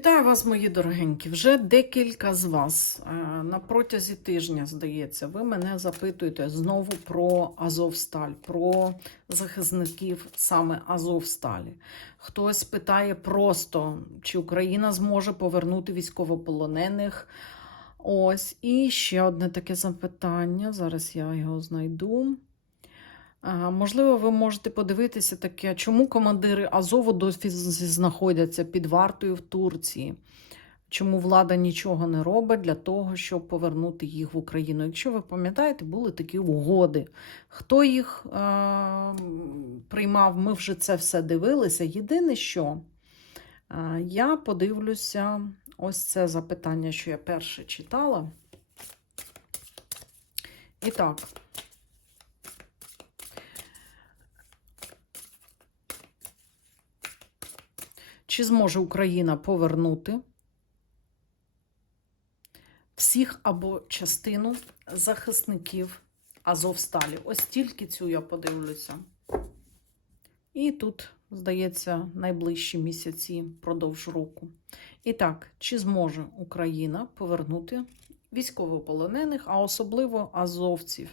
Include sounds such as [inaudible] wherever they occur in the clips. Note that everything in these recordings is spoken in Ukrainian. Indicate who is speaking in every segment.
Speaker 1: Вітаю вас, мої дорогенькі. Вже декілька з вас е, на протязі тижня, здається, ви мене запитуєте знову про Азовсталь, про захисників саме Азовсталі. Хтось питає просто, чи Україна зможе повернути військовополонених. Ось, і ще одне таке запитання. Зараз я його знайду. Можливо, ви можете подивитися таке, чому командири Азову досі знаходяться під вартою в Турції? Чому влада нічого не робить для того, щоб повернути їх в Україну? Якщо ви пам'ятаєте, були такі угоди. Хто їх е- приймав? Ми вже це все дивилися. Єдине, що е- я подивлюся ось це запитання, що я перше читала. І так. Чи зможе Україна повернути всіх або частину захисників Азовсталі? Ось тільки цю я подивлюся. І тут, здається, найближчі місяці продовж року. І так, чи зможе Україна повернути військовополонених, а особливо азовців?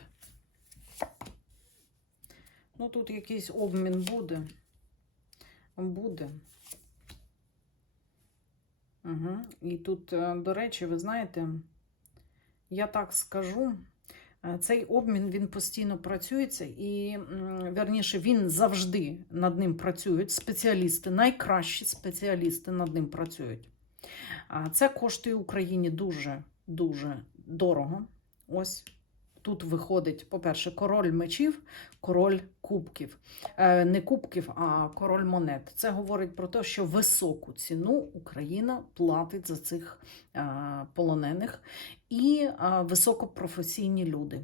Speaker 1: Ну, тут якийсь обмін буде. Буде. Угу. І тут, е, до речі, ви знаєте, я так скажу, е, цей обмін він постійно працюється, і верніше він завжди над ним працюють. Спеціалісти, найкращі спеціалісти над ним працюють. Це коштує Україні дуже дуже дорого. Ось тут виходить, по-перше, король мечів, король кубків. Е, Не кубків, а король монет. Це говорить про те, що високу ціну Україна платить за цих е, полонених і е, високопрофесійні люди.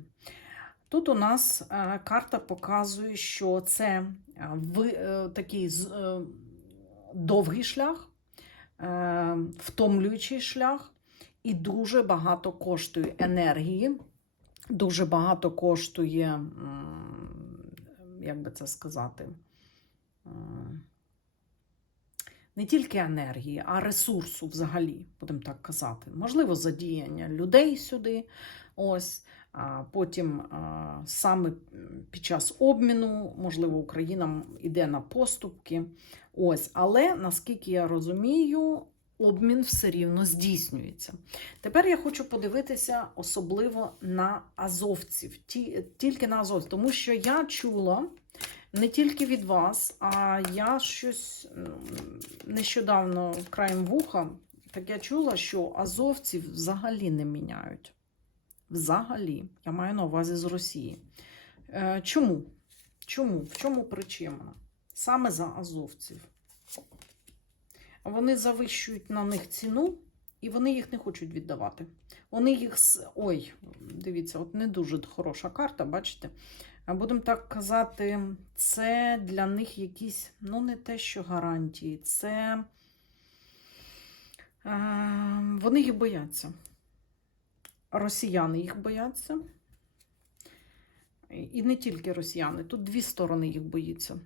Speaker 1: Тут у нас карта показує, що це такий довгий шлях, втомлюючий шлях, і дуже багато коштує енергії, дуже багато коштує, як би це сказати, не тільки енергії, а ресурсу взагалі, будемо так казати. Можливо, задіяння людей сюди. Ось. А потім саме під час обміну, можливо, Україна йде на поступки. Ось, але наскільки я розумію, обмін все рівно здійснюється. Тепер я хочу подивитися особливо на азовців, ті, тільки на азовців, тому що я чула не тільки від вас, а я щось м, нещодавно краєм вуха, так я чула, що азовців взагалі не міняють. Взагалі, я маю на увазі з Росії. Е, чому? Чому? В чому причина? Саме за азовців. Вони завищують на них ціну, і вони їх не хочуть віддавати. Вони їх. Ой, дивіться, от не дуже хороша карта, бачите? Будемо так казати, це для них якісь, ну, не те, що гарантії, це. Е, вони їх бояться. Росіяни їх бояться. І не тільки росіяни, тут дві сторони їх боїться.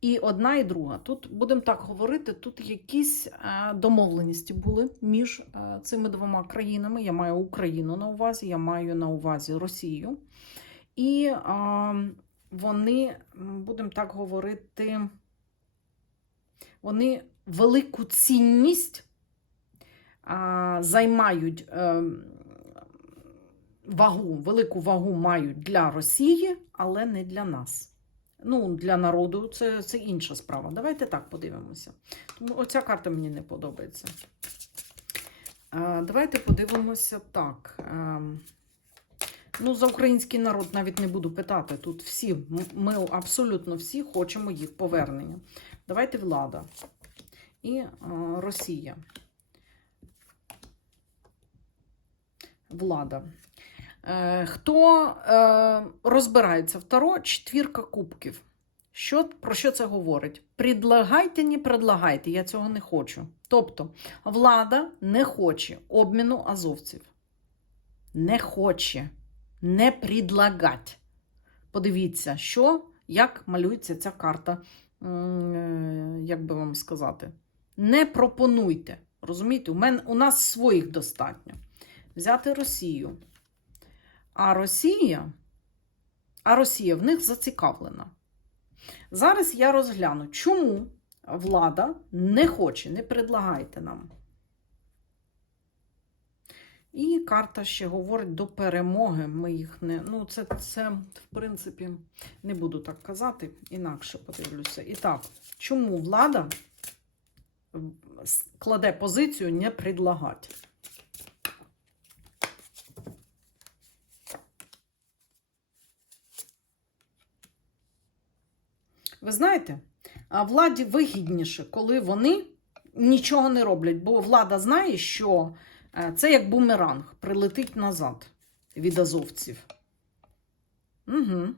Speaker 1: І одна, і друга. Тут будемо так говорити, тут якісь е, домовленості були між е, цими двома країнами. Я маю Україну на увазі, я маю на увазі Росію. І е, вони, будемо так говорити, вони велику цінність займають вагу, велику вагу мають для Росії, але не для нас. Ну, для народу це, це інша справа. Давайте так подивимося. Тому оця карта мені не подобається. Давайте подивимося так. Ем, Ну, за український народ навіть не буду питати. Тут всі, ми абсолютно всі хочемо їх повернення. Давайте влада і е, Росія. Влада. Е, хто е, розбирається Таро, четвірка кубків. Що, про що це говорить? Предлагайте, не предлагайте, я цього не хочу. Тобто, влада не хоче обміну азовців. Не хоче не предлагать. Подивіться, що, як малюється ця карта, е, як би вам сказати. Не пропонуйте. Розумієте, у, мен, у нас своїх достатньо. Взяти Росію. А Росія, а Росія в них зацікавлена. Зараз я розгляну, чому влада не хоче, не предлагайте нам. І карта ще говорить до перемоги. Ми їх не. Ну, це, це, в принципі, не буду так казати, інакше подивлюся. І так, чому влада кладе позицію не предлагати? Ви знаєте, владі вигідніше, коли вони нічого не роблять, бо влада знає, що е, це як бумеранг, прилетить назад від азовців. Угу.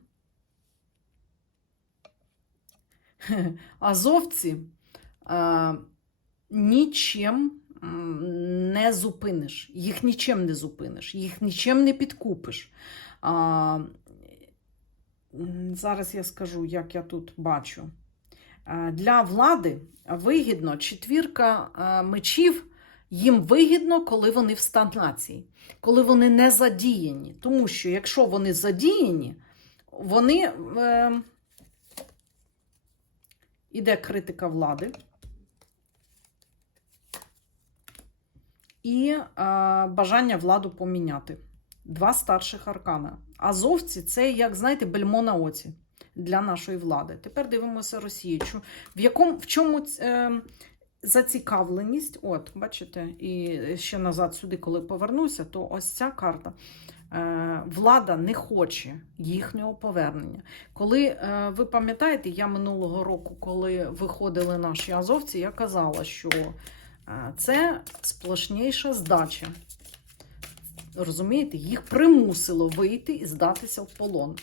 Speaker 1: [laughs] Азовці е, нічим не зупиниш. Їх нічим не зупиниш, їх нічим не підкупиш. А, зараз я скажу, як я тут бачу. Е, Для влади вигідно четвірка е, мечів. Їм вигідно, коли вони в стагнації, коли вони не задіяні. Тому що якщо вони задіяні, вони е, іде критика влади. І е, бажання владу поміняти. Два старших аркана. Азовці це, як знаєте, бельмо на оці для нашої влади. Тепер дивимося Росію. В, якому, в чому е, зацікавленість? От, бачите, і ще назад сюди, коли повернуся, то ось ця карта. Е, Влада не хоче їхнього повернення. Коли е, ви пам'ятаєте, я минулого року, коли виходили наші азовці, я казала, що е, це сплошніша здача. Розумієте, їх примусило вийти і здатися в полон.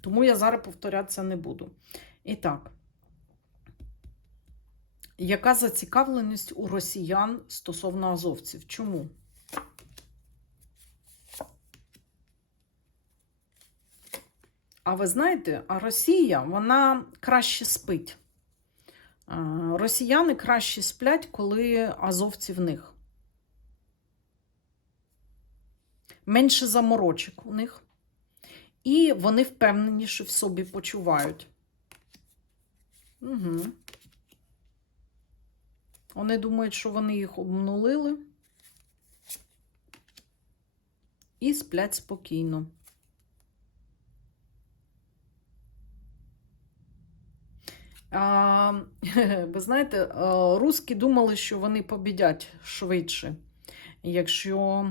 Speaker 1: Тому я зараз повторятися не буду. І так, яка зацікавленість у росіян стосовно азовців? Чому? А ви знаєте, а Росія вона краще спить. Росіяни краще сплять, коли азовці в них. Менше заморочок у них. І вони впевненіше в собі почувають. Угу. Вони думають, що вони їх обнулили і сплять спокійно. А, [laughs] ви знаєте, русські думали, що вони побідять швидше, якщо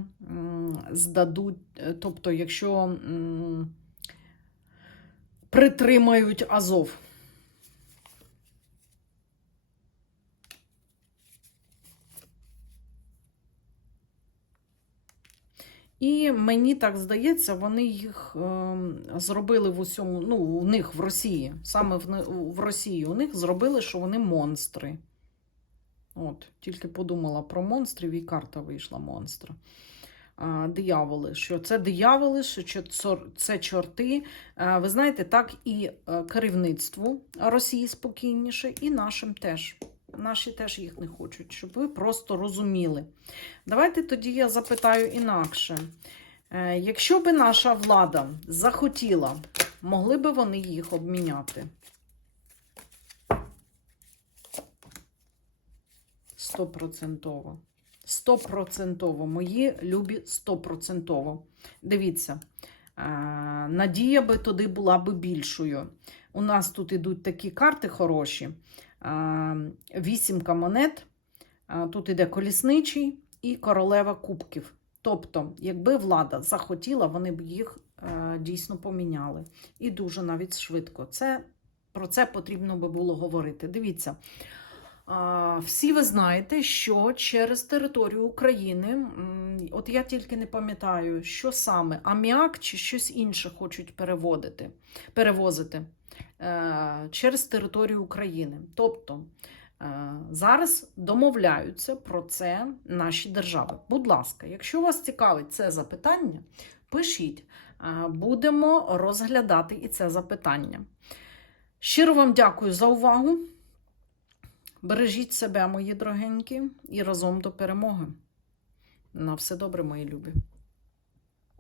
Speaker 1: здадуть, тобто, якщо притримають Азов. І мені так здається, вони їх е, зробили в усьому, ну, у них в Росії, саме в, в Росії, у них зробили, що вони монстри. От, тільки подумала про монстрів, і карта вийшла монстра. Дияволи, що це дияволи, що це чорти. Ви знаєте, так і е, керівництву Росії спокійніше, і нашим теж. Наші теж їх не хочуть, щоб ви просто розуміли. Давайте тоді я запитаю інакше. Е, Якщо би наша влада захотіла, могли би вони їх обміняти? Стопроцентово. Стопроцентово. Мої любі стопроцентово. Дивіться, е, надія би туди була би більшою. У нас тут ідуть такі карти хороші. Е, Вісімка монет. Е, Тут іде колісничий і королева кубків. Тобто, якби влада захотіла, вони б їх е, дійсно поміняли. І дуже навіть швидко. Це, про це потрібно би було говорити. Дивіться. Всі ви знаєте, що через територію України, от я тільки не пам'ятаю, що саме аміак чи щось інше хочуть переводити, перевозити е, через територію України. Тобто е, зараз домовляються про це наші держави. Будь ласка, якщо вас цікавить це запитання, пишіть, Е, будемо розглядати і це запитання. Щиро вам дякую за увагу. Бережіть себе, мої дорогенькі, і разом до перемоги. На все добре, мої любі.